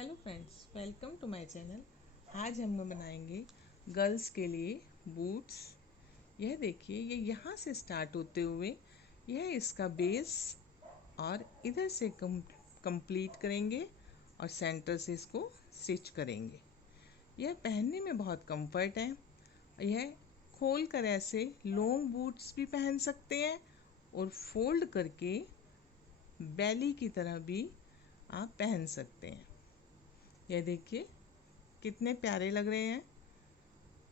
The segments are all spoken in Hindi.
Hello friends, welcome to my channel. आज हम बनाएंगे गर्ल्स के लिए बूट्स। यह देखिए, ये यहाँ से स्टार्ट होते हुए यह इसका बेस और इधर से कंप्लीट करेंगे और सेंटर से इसको स्टिच करेंगे। यह पहनने में बहुत कंफर्ट है। यह खोल कर ऐसे लॉन्ग बूट्स भी पहन सकते हैं और फोल्ड करके बैली की तरह भी आप पहन सकते हैं। यह देखिए कितने प्यारे लग रहे हैं।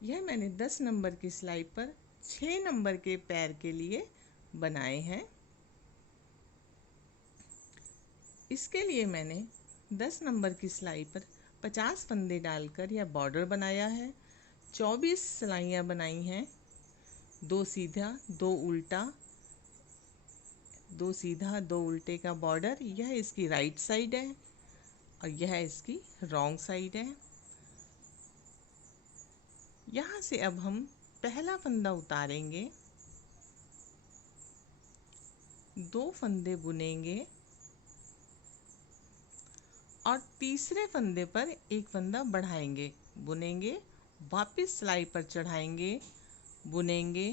यह मैंने 10 नंबर की सिलाई पर 6 नंबर के पैर के लिए बनाए हैं। इसके लिए मैंने 10 नंबर की सिलाई पर 50 फंदे डालकर यह बॉर्डर बनाया है। 24 सिलाइयाँ बनाई हैं, 2 सीधा 2 उल्टा, 2 सीधा 2 उल्टे का बॉर्डर। यह इसकी राइट साइड है और यह इसकी रॉन्ग साइड है। यहाँ से अब हम पहला फंदा उतारेंगे, 2 फंदे बुनेंगे और तीसरे फंदे पर एक फंदा बढ़ाएंगे, बुनेंगे, वापस सिलाई पर चढ़ाएंगे, बुनेंगे,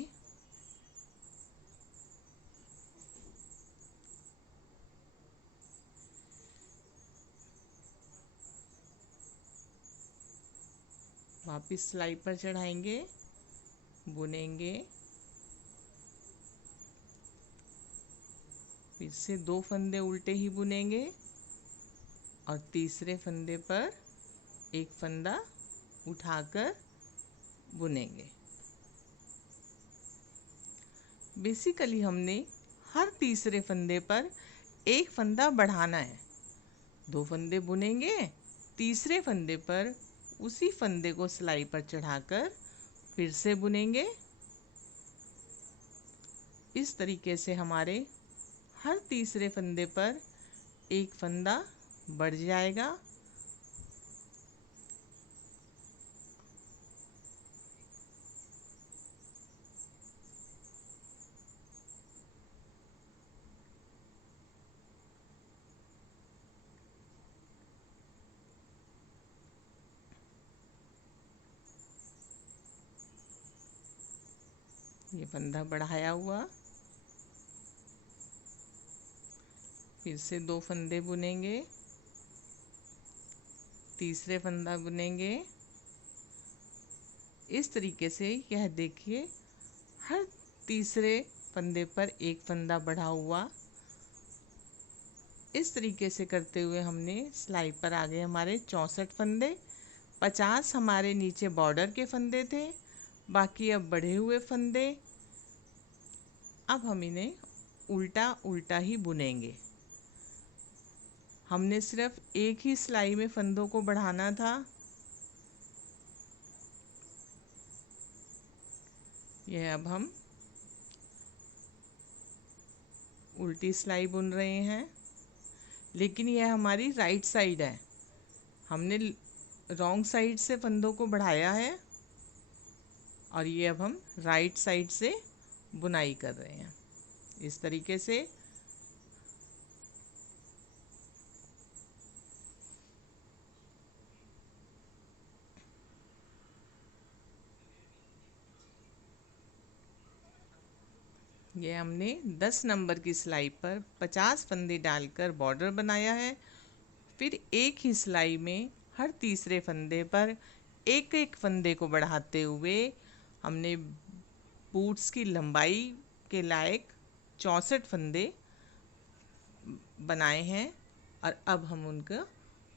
वापस सिलाई पर चढ़ाएंगे, बुनेंगे, फिर से 2 फंदे उल्टे ही बुनेंगे और तीसरे फंदे पर एक फंदा उठाकर बुनेंगे। बेसिकली हमने हर तीसरे फंदे पर एक फंदा बढ़ाना है। 2 फंदे बुनेंगे, तीसरे फंदे पर उसी फंदे को सिलाई पर चढ़ाकर फिर से बुनेंगे। इस तरीके से हमारे हर तीसरे फंदे पर एक फंदा बढ़ जाएगा। ये फंदा बढ़ाया हुआ, फिर से 2 फंदे बुनेंगे, तीसरे फंदा बुनेंगे। इस तरीके से यह देखिए, हर तीसरे फंदे पर एक फंदा बढ़ा हुआ। इस तरीके से करते हुए हमने सिलाई पर आ गए हमारे 64 फंदे। 50 हमारे नीचे बॉर्डर के फंदे थे, बाकी अब बढ़े हुए फंदे। अब हम इन्हें उल्टा उल्टा ही बुनेंगे। हमने सिर्फ एक ही सिलाई में फंदों को बढ़ाना था। यह अब हम उल्टी सिलाई बुन रहे हैं, लेकिन यह हमारी राइट साइड है। हमने रॉन्ग साइड से फंदों को बढ़ाया है और ये अब हम राइट साइड से बुनाई कर रहे हैं। इस तरीके से ये हमने 10 नंबर की सिलाई पर 50 फंदे डालकर बॉर्डर बनाया है। फिर एक ही सिलाई में हर तीसरे फंदे पर एक एक फंदे को बढ़ाते हुए हमने बूट्स की लंबाई के लायक 64 फंदे बनाए हैं और अब हम उनका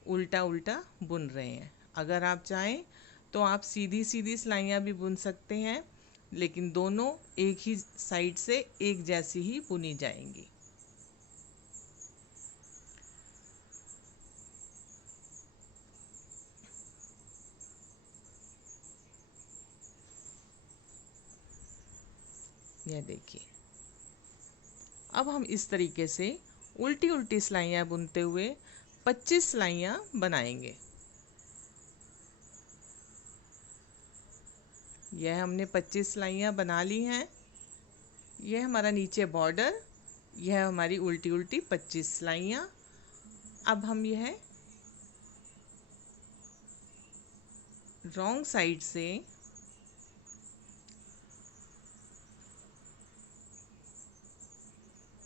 उल्टा उल्टा बुन रहे हैं। अगर आप चाहें तो आप सीधी सीधी सिलाइयाँ भी बुन सकते हैं, लेकिन दोनों एक ही साइड से एक जैसी ही बुनी जाएंगी। यह देखिए, अब हम इस तरीके से उल्टी उल्टी सिलाइयाँ बुनते हुए 25 सिलाइयाँ बनाएंगे। यह हमने 25 सिलाइयाँ बना ली हैं। यह हमारा नीचे बॉर्डर, यह हमारी उल्टी उल्टी 25 सिलाइयाँ। अब हम यह रॉन्ग साइड से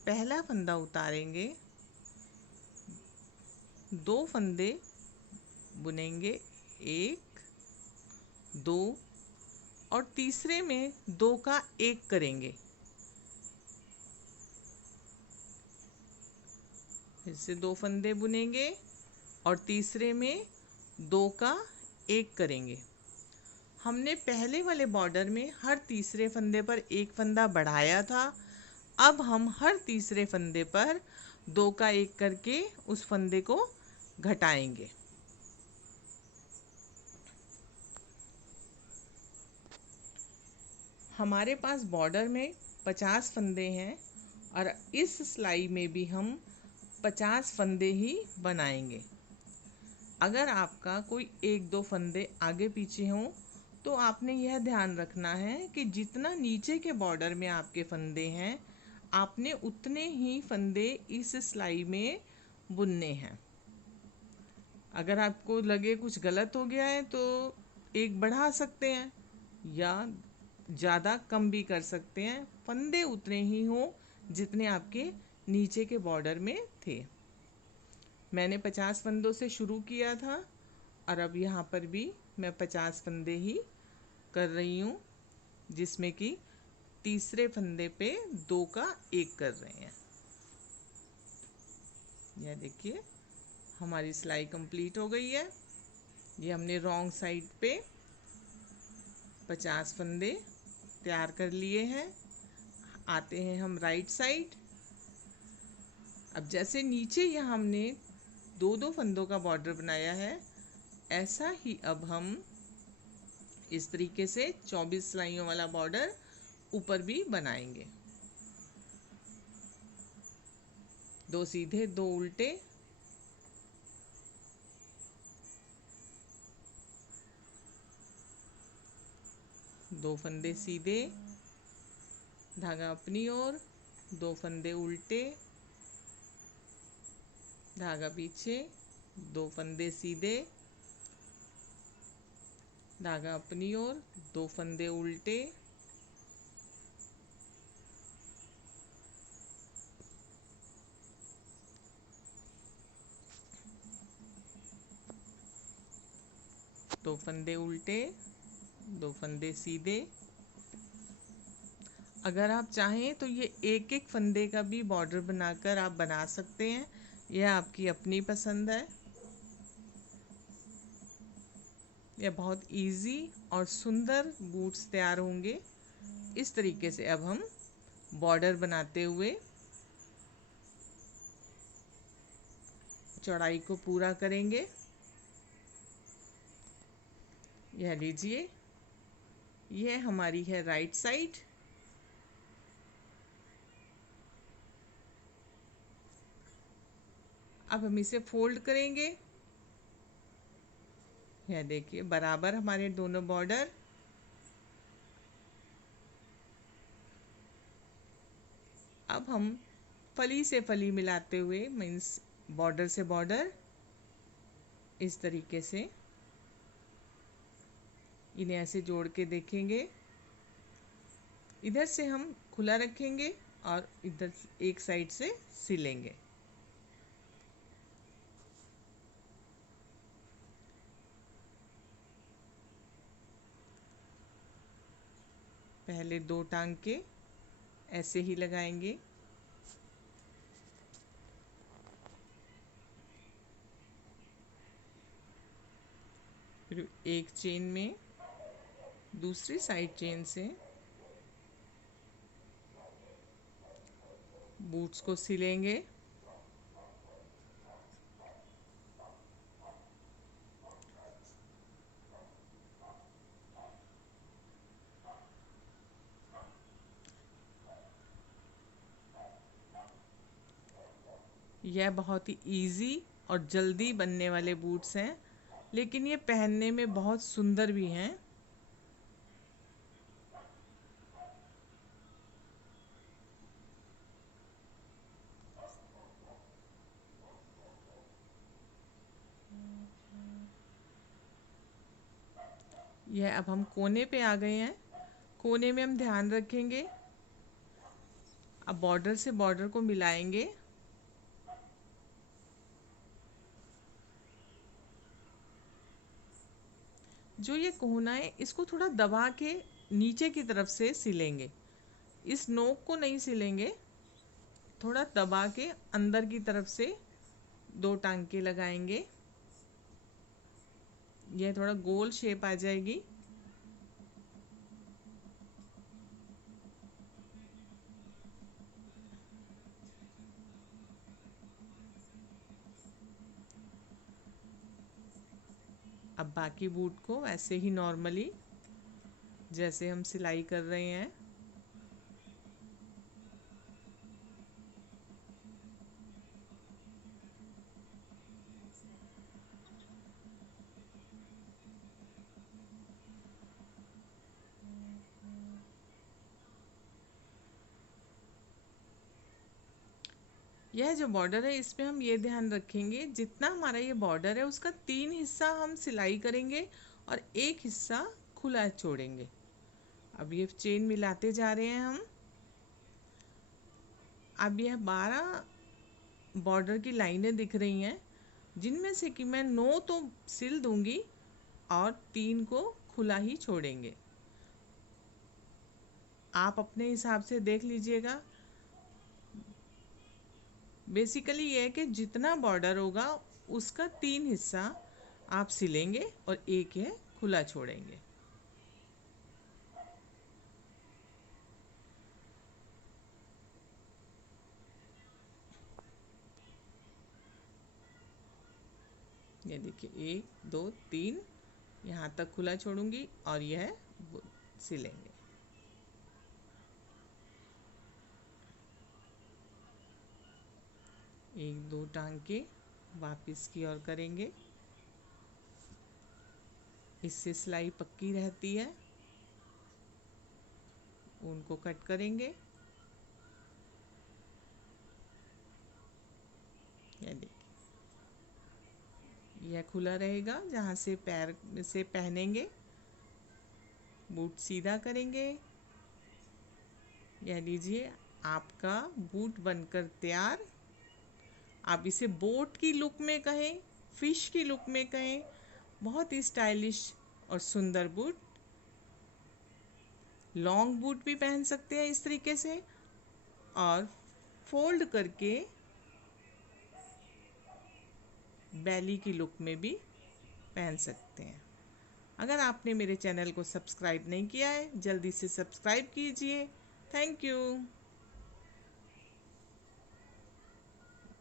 पहला फंदा उतारेंगे, 2 फंदे बुनेंगे, 1 2 और तीसरे में 2 का 1 करेंगे। फिर से 2 फंदे बुनेंगे और तीसरे में 2 का 1 करेंगे। हमने पहले वाले बॉर्डर में हर तीसरे फंदे पर 1 फंदा बढ़ाया था। अब हम हर तीसरे फंदे पर 2 का 1 करके उस फंदे को घटाएंगे। हमारे पास बॉर्डर में 50 फंदे हैं और इस सिलाई में भी हम 50 फंदे ही बनाएंगे। अगर आपका कोई 1-2 फंदे आगे पीछे हों तो आपने यह ध्यान रखना है कि जितना नीचे के बॉर्डर में आपके फंदे हैं, आपने उतने ही फंदे इस सिलाई में बुनने हैं। अगर आपको लगे कुछ गलत हो गया है तो एक बढ़ा सकते हैं या ज़्यादा कम भी कर सकते हैं। फंदे उतने ही हों जितने आपके नीचे के बॉर्डर में थे। मैंने 50 फंदों से शुरू किया था और अब यहाँ पर भी मैं 50 फंदे ही कर रही हूँ, जिसमें कि तीसरे फंदे पे 2 का 1 कर रहे हैं। यह देखिए हमारी सिलाई कंप्लीट हो गई है। ये हमने रॉन्ग साइड पे 50 फंदे तैयार कर लिए हैं। आते हैं हम राइट साइड। अब जैसे नीचे यहाँ हमने 2-2 फंदों का बॉर्डर बनाया है, ऐसा ही अब हम इस तरीके से 24 सिलाइयों वाला बॉर्डर ऊपर भी बनाएंगे। 2 सीधे 2 उल्टे, दो फंदे सीधे, धागा अपनी ओर, 2 फंदे उल्टे, धागा पीछे, 2 फंदे सीधे, धागा अपनी ओर, 2 फंदे उल्टे, दो फंदे उल्टे, 2 फंदे सीधे। अगर आप चाहें तो ये एक एक फंदे का भी बॉर्डर बनाकर आप बना सकते हैं, यह आपकी अपनी पसंद है। यह बहुत इजी और सुंदर बूट्स तैयार होंगे। इस तरीके से अब हम बॉर्डर बनाते हुए चौड़ाई को पूरा करेंगे। यह लीजिए, यह हमारी है राइट साइड। अब हम इसे फोल्ड करेंगे। यह देखिए बराबर हमारे दोनों बॉर्डर। अब हम फली से फली मिलाते हुए, मीन्स बॉर्डर से बॉर्डर, इस तरीके से इन्हें ऐसे जोड़ के देखेंगे। इधर से हम खुला रखेंगे और इधर एक साइड से सिलेंगे। पहले 2 टांके ऐसे ही लगाएंगे। फिर एक चेन में दूसरी साइड चेन से बूट्स को सिलेंगे। यह बहुत ही इजी और जल्दी बनने वाले बूट्स हैं, लेकिन ये पहनने में बहुत सुंदर भी हैं। यह अब हम कोने पे आ गए हैं। कोने में हम ध्यान रखेंगे, अब बॉर्डर से बॉर्डर को मिलाएंगे। जो ये कोना है इसको थोड़ा दबा के नीचे की तरफ से सिलेंगे, इस नोक को नहीं सिलेंगे, थोड़ा दबा के अंदर की तरफ से 2 टांके लगाएंगे। यह थोड़ा गोल शेप आ जाएगी। अब बाकी बूट को ऐसे ही नॉर्मली जैसे हम सिलाई कर रहे हैं यह जो बॉर्डर है इसमें हम ये ध्यान रखेंगे, जितना हमारा ये बॉर्डर है उसका 3 हिस्सा हम सिलाई करेंगे और 1 हिस्सा खुला छोड़ेंगे। अब ये चेन मिलाते जा रहे हैं हम। अब यह 12 बॉर्डर की लाइनें दिख रही हैं, जिनमें से कि मैं 9 तो सिल दूंगी और 3 को खुला ही छोड़ेंगे। आप अपने हिसाब से देख लीजिएगा। बेसिकली ये है कि जितना बॉर्डर होगा उसका 3 हिस्सा आप सिलेंगे और 1 है खुला छोड़ेंगे। ये देखिए 1 2 3 यहाँ तक खुला छोड़ूंगी और यह सिलेंगे। एक 2 टांके वापस की ओर करेंगे, इससे सिलाई पक्की रहती है। उनको कट करेंगे। ये देखिए यह खुला रहेगा, जहाँ से पैर से पहनेंगे बूट सीधा करेंगे। यह लीजिए आपका बूट बनकर तैयार। आप इसे बोट की लुक में कहें, फिश की लुक में कहें, बहुत ही स्टाइलिश और सुंदर बूट। लॉन्ग बूट भी पहन सकते हैं इस तरीके से और फोल्ड करके बैली की लुक में भी पहन सकते हैं। अगर आपने मेरे चैनल को सब्सक्राइब नहीं किया है जल्दी से सब्सक्राइब कीजिए। Thank you.